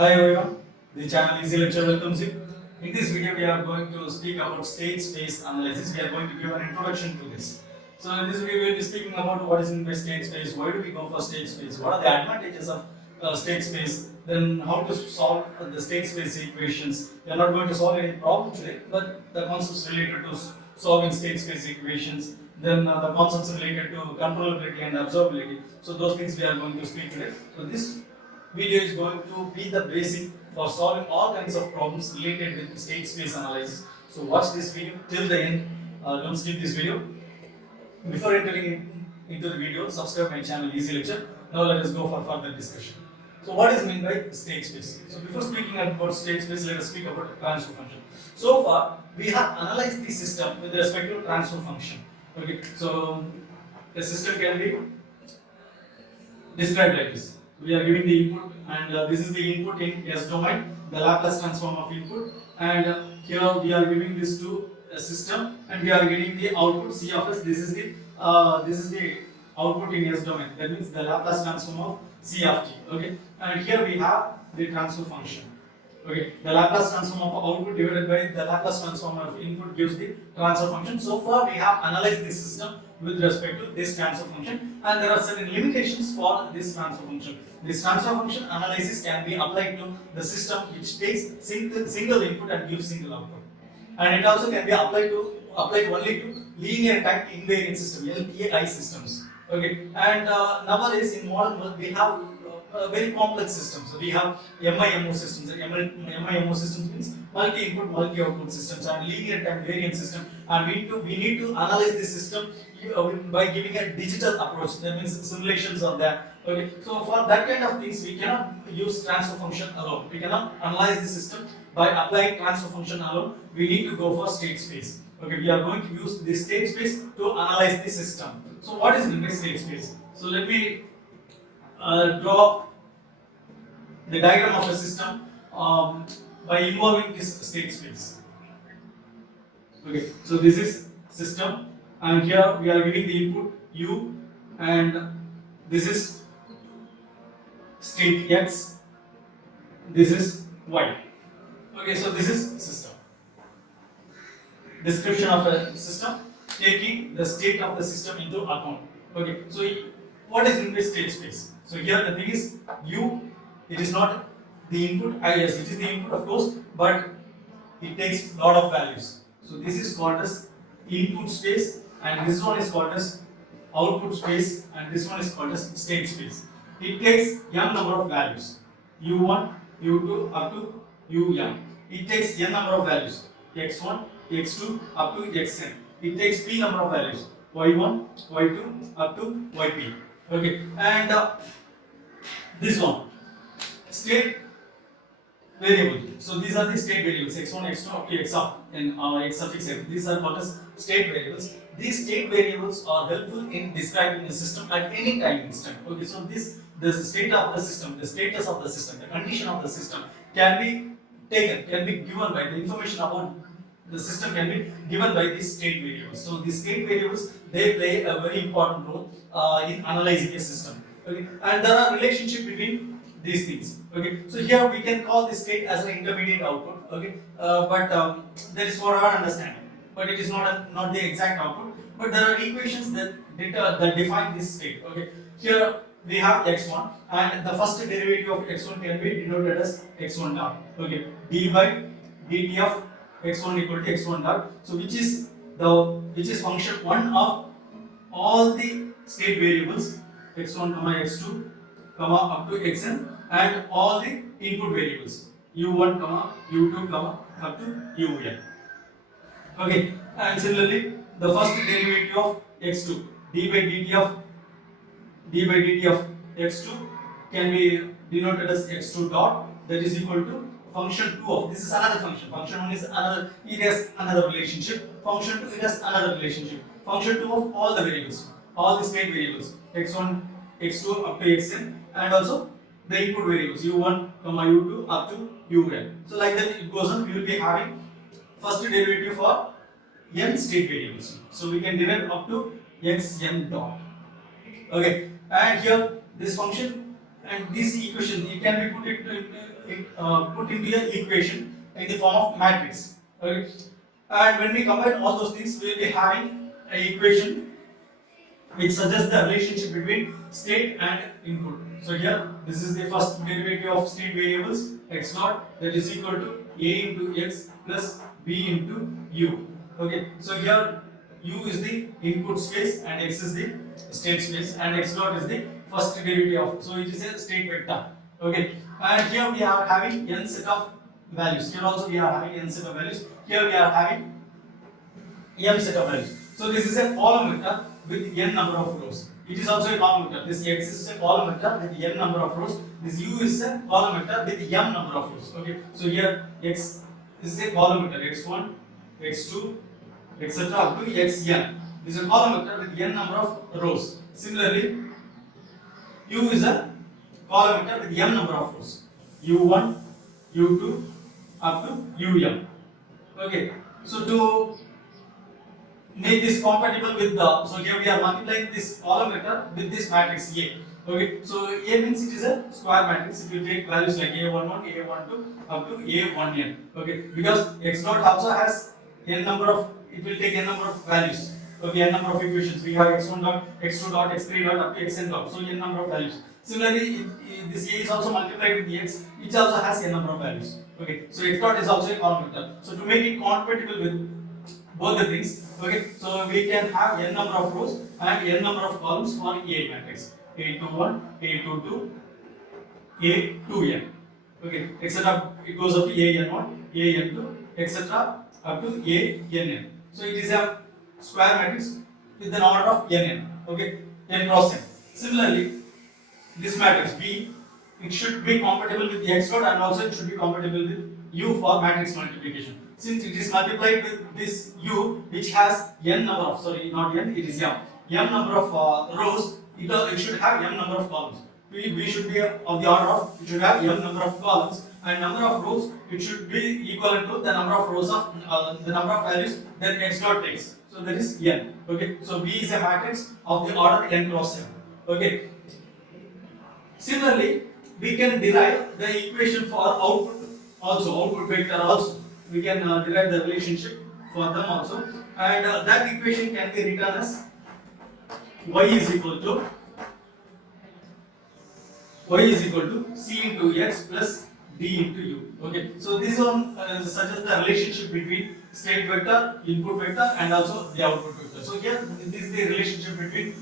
Hi everyone, the channel Easy Lecture welcomes you. In this video, we are going to speak about state space analysis. We are going to give an introduction to this. So, in this video, we will be speaking about what is meant by state space, why do we go for state space, what are the advantages of state space, then how to solve the state space equations. We are not going to solve any problem today, but the concepts related to solving state space equations, then the concepts related to controllability and observability. So, those things we are going to speak today. So, this video is going to be the basic for solving all kinds of problems related with state space analysis. So watch this video till the end. Don't skip this video. Before entering into the video, subscribe my channel Easy Lecture. Now let us go for further discussion. So what is meant by state space? So before speaking about state space, let us speak about transfer function. So far, we have analyzed the system with respect to transfer function. Okay, so the system can be described like this. We are giving the input, and this is the input in S domain, the Laplace transform of input, and here we are giving this to a system, and we are getting the output C of S. This is the output in S domain. That means the Laplace transform of C of t. Okay, and here we have the transfer function. Okay, the Laplace transform of output divided by the Laplace transform of input gives the transfer function. So far, we have analyzed this system with respect to this transfer function, and there are certain limitations for this transfer function. This transfer function analysis can be applied to the system which takes single input and gives single output, and it also can be applied only to linear time invariant system (LTI) systems. Okay, and nowadays in modern world we have very complex systems. So we have MIMO systems. MIMO systems means multi-input, multi-output systems, and linear time variant system. And we need to analyze this system by giving a digital approach. That means simulations of that. Okay. So for that kind of things, we cannot use transfer function alone. We cannot analyze the system by applying transfer function alone. We need to go for state space. Okay. We are going to use this state space to analyze the system. So what is meant by state space? So let me draw the diagram of a system by involving this state space. Okay, so this is system, and here we are giving the input u, and this is state x, this is y. Okay, so this is system. Description of a system taking the state of the system into account. Okay, so what is in this state space? So here the thing is u, it is not the input. Yes, it is the input of course, but it takes lot of values. So this is called as input space, and this one is called as output space, and this one is called as state space. It takes n number of values, u1, u2 up to un. It takes n number of values, x1, x2 up to xn. It takes p number of values, y1, y2 up to yp. Okay, and this one state variable. So these are the state variables x1, x2 up to x of n x suffix n. These are called as state variables. These state variables are helpful in describing the system at any time instant. Okay, so the state of the system, the status of the system, the condition of the system can be taken, can be given by the information about the system can be given by these state variables. So these state variables, they play a very important role in analyzing a system. Okay, and there are relationship between these things. Okay, so here we can call this state as an intermediate output. Okay, but that is for our understanding. But it is not the exact output. But there are equations that define this state. Okay, here we have x1, and the first derivative of x1 can be denoted as x1 dot. Okay, d by dt of x1 equal to x1 dot. So which is function one of all the state variables x1 comma x2 comma up to xn, and all the input variables u1 comma u2 comma up to un. Okay, and similarly the first derivative of x2 d by dt of x2 can be denoted as x2 dot, that is equal to function 2 of, this is another function, function 1 is another, it has another relationship, function 2 it has another relationship, function 2 of all the variables, all the state variables x1, x2 up to xn, and also the input variables u1 comma u2 up to un. So like that it goes on. We will be having first derivative for n state variables, so we can derive up to xn dot. Okay, and here this function and this equation it can be put into an equation in the form of matrix. Okay, and when we combine all those things, we will be having an equation which suggests the relationship between state and input. So here, this is the first derivative of state variables x naught, that is equal to a into x plus b into u. Okay, so here u is the input space and x is the state space, and x naught is the first derivative of, so it is a state vector. Okay, and here we are having n set of values. Here also we are having n set of values. Here we are having m set of values. So this is a column vector with n number of rows. It is also a column vector. This x is a column vector with n number of rows. This u is a column vector with m number of rows. Okay. So here x is a column vector, x1, x2, etc. up to xn. This is a column vector with n number of rows. Similarly, u is a column vector with m number of rows. u1, u2 up to um. Okay. So to make this compatible with the, so here we are multiplying this column vector with this matrix A. Okay, so A means it is a square matrix. It will take values like A11, A12 up to A1n. Okay, because x naught also has n number of, it will take n number of values. Okay, n number of equations. We have x1 dot, x2 dot, x3 dot up to xn dot. So n number of values. Similarly, this A is also multiplied with the x, which also has n number of values. Okay, so x dot is also a column vector. So to make it compatible with both the things, okay, so we can have n number of rows and n number of columns for A matrix. A21, A22, A2n. Okay, etc. It goes up to AN1, AN2, etc. up to ANn. So it is a square matrix with an order of nn. Okay, n cross n. Similarly, this matrix B, it should be compatible with the x dot, and also it should be compatible with U for matrix multiplication. Since it is multiplied with this U, which has n number of, sorry, not n, it is m number of rows, it should have m number of columns. We should be of the order of, it should have m number of columns, and number of rows, it should be equivalent to the number of rows of the number of values that x dot takes. So that is n. Okay, so B is a matrix of the order n cross m. Okay. Similarly, we can derive the equation for output also, output vector also. We can derive the relationship for them also, and that equation can be written as y is equal to c into x plus d into u. Okay, so this one suggests the relationship between state vector, input vector, and also the output vector. So here this is the relationship between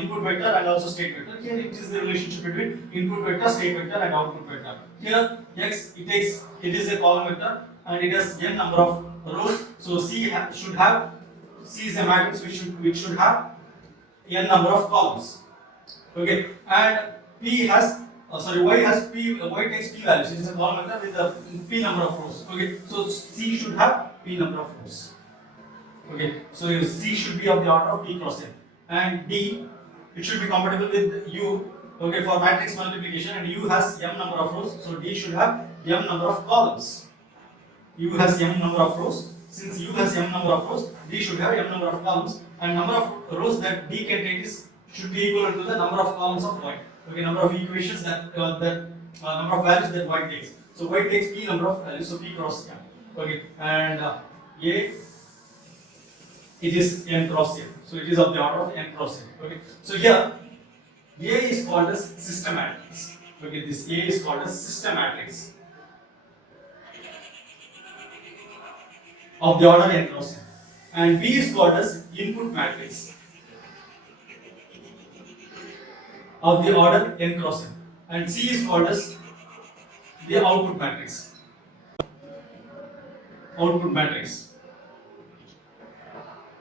input vector and also state vector. Here it is the relationship between input vector, state vector, and output vector. Here x, it is a column vector and it has n number of rows. So C is a matrix which should have n number of columns. Okay, and P has y has y takes p values. It is a column vector with the p number of rows. Okay, so C should have p number of rows. Okay, so C should be of the order of p cross n, and D, it should be compatible with U. Okay, for matrix multiplication, and U has m number of rows, so D should have m number of columns. U has m number of rows. Since U has m number of rows, D should have m number of columns, and number of rows that D can take should be equal to the number of columns of Y. Okay, number of equations that number of values that Y takes. So Y takes p number of values, so p cross m. Okay, and A, it is n cross m. So it is of the order of n cross m. Okay, so here A is called as system matrix. Okay, this A is called as system matrix of the order n cross n, and B is called as input matrix of the order n cross n, and C is called as the output matrix.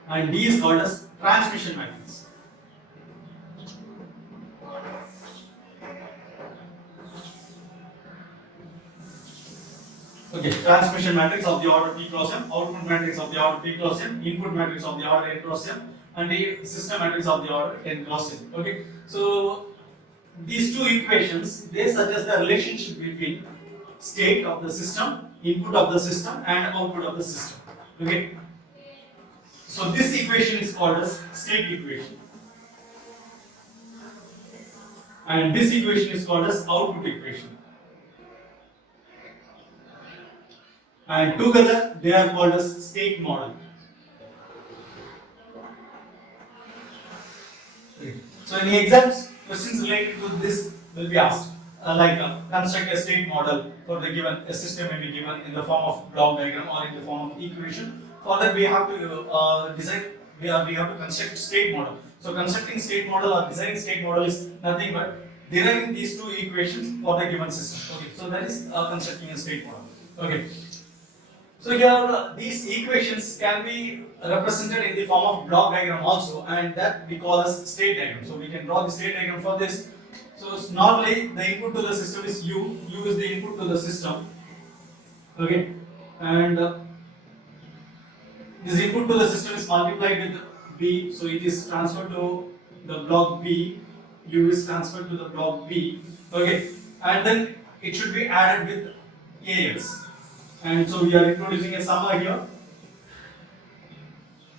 And D is called as transmission matrix. Okay, transmission matrix of the order p cross m, output matrix of the order p cross m, input matrix of the order n cross m, and the system matrix of the order n cross m. Okay, so these two equations, they suggest the relationship between state of the system, input of the system, and output of the system. Okay, so this equation is called as state equation, and this equation is called as output equation. And together they are called as state model. Okay. So in the exams, questions related to this will be asked, construct a state model for the given a system may be given in the form of block diagram or in the form of equation. For that we have to design. We have to construct state model. So constructing state model or designing state model is nothing but deriving these two equations for the given system. Okay, so that is constructing a state model. Okay. So here these equations can be represented in the form of block diagram also, and that we call as state diagram. So we can draw the state diagram for this. So normally the input to the system is U. U is the input to the system. Okay, and this input to the system is multiplied with B. So it is transferred to the block B. U is transferred to the block B. Okay, and then it should be added with AX. And so we are introducing a summer here,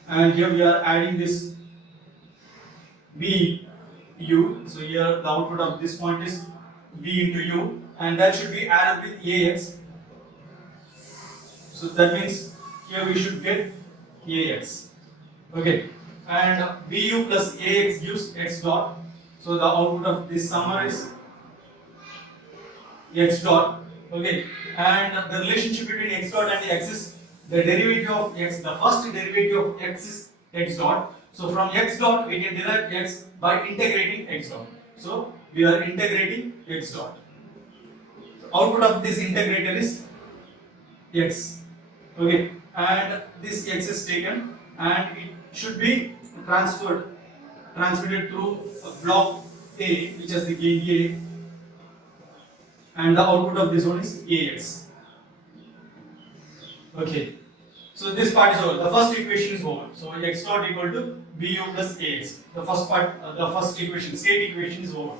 and here we are adding this B U. So here the output of this point is B into U, and that should be added with AX. So that means here we should get AX. Okay, and BU plus AX gives X dot. So the output of this summer is X dot. Okay, and the relationship between X dot and X is the derivative of X. The first derivative of X is X dot. So from X dot we can derive X by integrating X dot. So we are integrating X dot. So output of this integrator is X. Okay, and this X is taken and it should be transmitted through a block A, which has the gain A, and the output of this one is AX. Okay, so this part is over. The first equation is over. So X dot equal to BU plus AX. The first part, the first equation, state equation is over.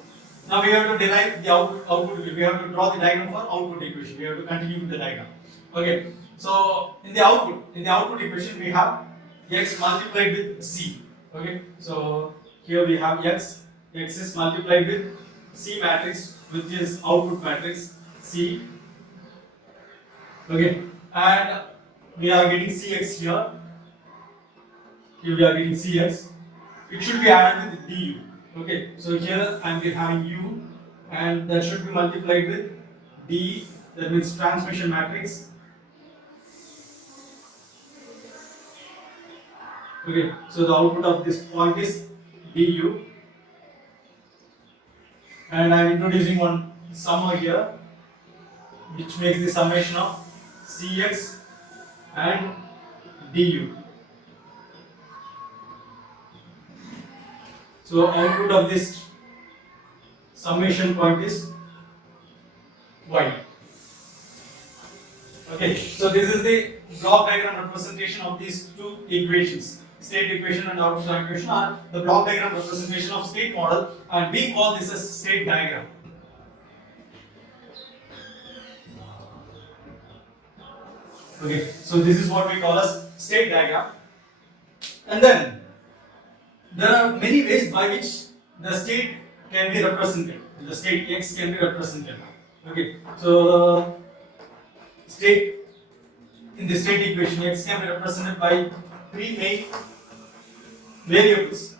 Now we have to derive the output. We have to draw the diagram for output equation. We have to continue with the diagram. Okay, so in the output equation we have X multiplied with C. Okay, so here we have X is multiplied with C matrix, which is output matrix C. Okay, and we are getting Cx here. Here we are getting Cx. It should be added with Du. Okay, so here I am having U, and that should be multiplied with D. That means transmission matrix. Okay, so the output of this point is Du. And I am introducing one summer here, which makes the summation of Cx and Du. So output of this summation point is Y. Okay, so this is the block diagram representation of these two equations. State equation and output equation are the block diagram representation of state model, and we call this as state diagram. Okay, so this is what we call as state diagram. And then there are many ways by which the state can be represented. The state X can be represented. Okay, so state in the state equation X can be represented by three main variables.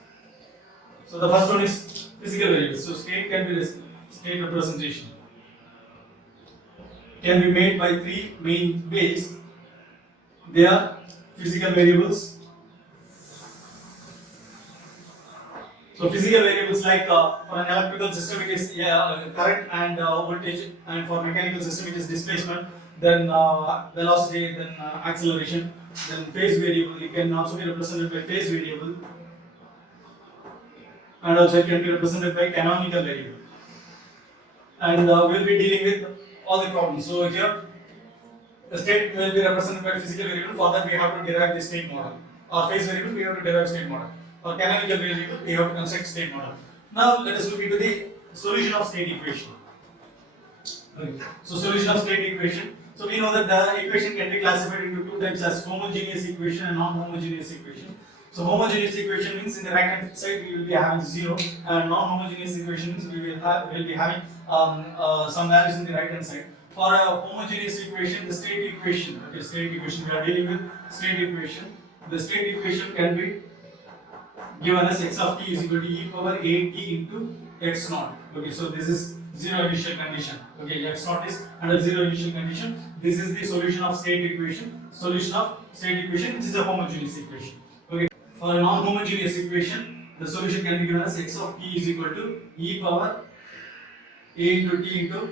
So the first one is physical variables. So state can be state representation can be made by three main ways. They are physical variables. So physical variables like for an electrical system it is current and voltage, and for mechanical system it is displacement, then velocity, then acceleration, then phase variable. It can also be represented by phase variable, and also it can be represented by canonical variable. And we will be dealing with all the problems. So here the state will be represented by physical variable. For that we have to derive the state model. Or phase variable we have to derive state model. Or canonical variable we have to construct state model. Now let us look into the solution of state equation. Okay. So solution of state equation. So we know that the equation can be classified into two types as homogeneous equation and non-homogeneous equation. So homogeneous equation means in the right hand side we will be having 0, and non-homogeneous equation means we will be having some values in the right hand side. For a homogeneous equation, the state equation, okay, state equation, we are dealing with state equation. The state equation can be given as x of t is equal to e power a t into x naught. Okay, so this is zero initial condition. Okay, x naught is under zero initial condition. This is the solution of state equation. Solution of state equation, which is a homogeneous equation. Okay, for a non-homogeneous equation, the solution can be given as x of t is equal to e power a into t into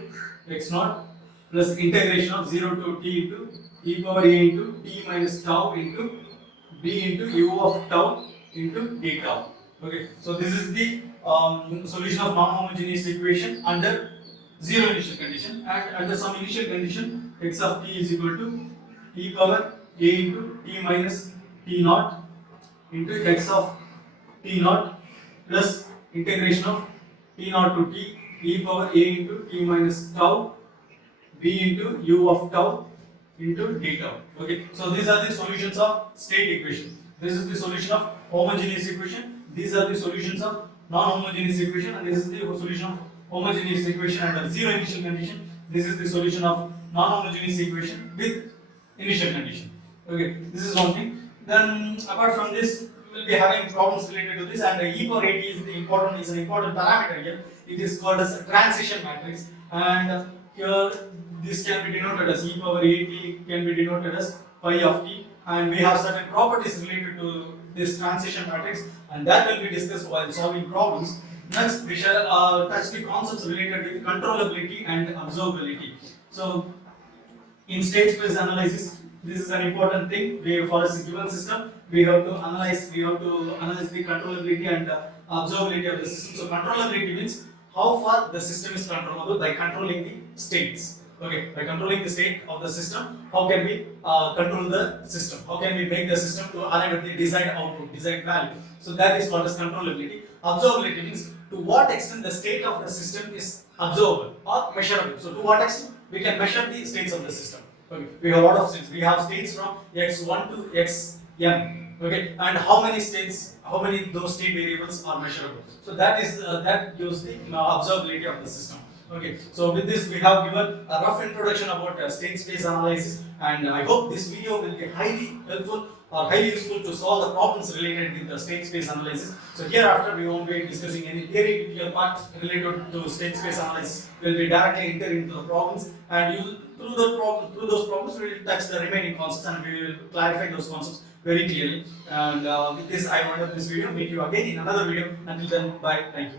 x naught plus integration of 0 to t into e power a into t minus tau into b into u of tau into d tau. Okay, so this is the solution of non-homogeneous equation under zero initial condition, and under some initial condition x of t is equal to e power a into t minus t naught into x of t naught plus integration of t naught to t e power a into t minus tau b into u of tau into d tau. Okay, so these are the solutions of state equation. This is the solution of homogeneous equation. These are the solutions of non-homogeneous equation, and this is the solution of homogeneous equation under zero initial condition. This is the solution of non-homogeneous equation with initial condition. Okay, this is one thing. Then apart from this, we will be having problems related to this, and e power 80 is an important parameter here. It is called as a transition matrix, and here this can be denoted as e power 80 can be denoted as pi of t, and we have certain properties related to this transition matrix, and that will be discussed while solving problems. Next, we shall touch the concepts related with controllability and observability. So, in state space analysis, this is an important thing. For a given system, we have to analyze the controllability and observability of the system. So, controllability means how far the system is controllable by controlling the states. Okay, by controlling the state of the system, how can we control the system? How can we make the system to arrive at the desired output, desired value? So that is called as controllability. Observability means to what extent the state of the system is observable or measurable. So to what extent we can measure the states of the system. Okay, we have a lot of states. We have states from x1 to xn. Okay, and how many those state variables are measurable. So that gives the observability of the system. Okay, so with this we have given a rough introduction about state space analysis, and I hope this video will be highly helpful or highly useful to solve the problems related with the state space analysis. So hereafter we won't be discussing any theoretical part related to state space analysis. We will be directly entering into the problems, and through those problems we will touch the remaining concepts, and we will clarify those concepts very clearly. And with this I round up this video. Meet you again in another video. Until then, bye. Thank you.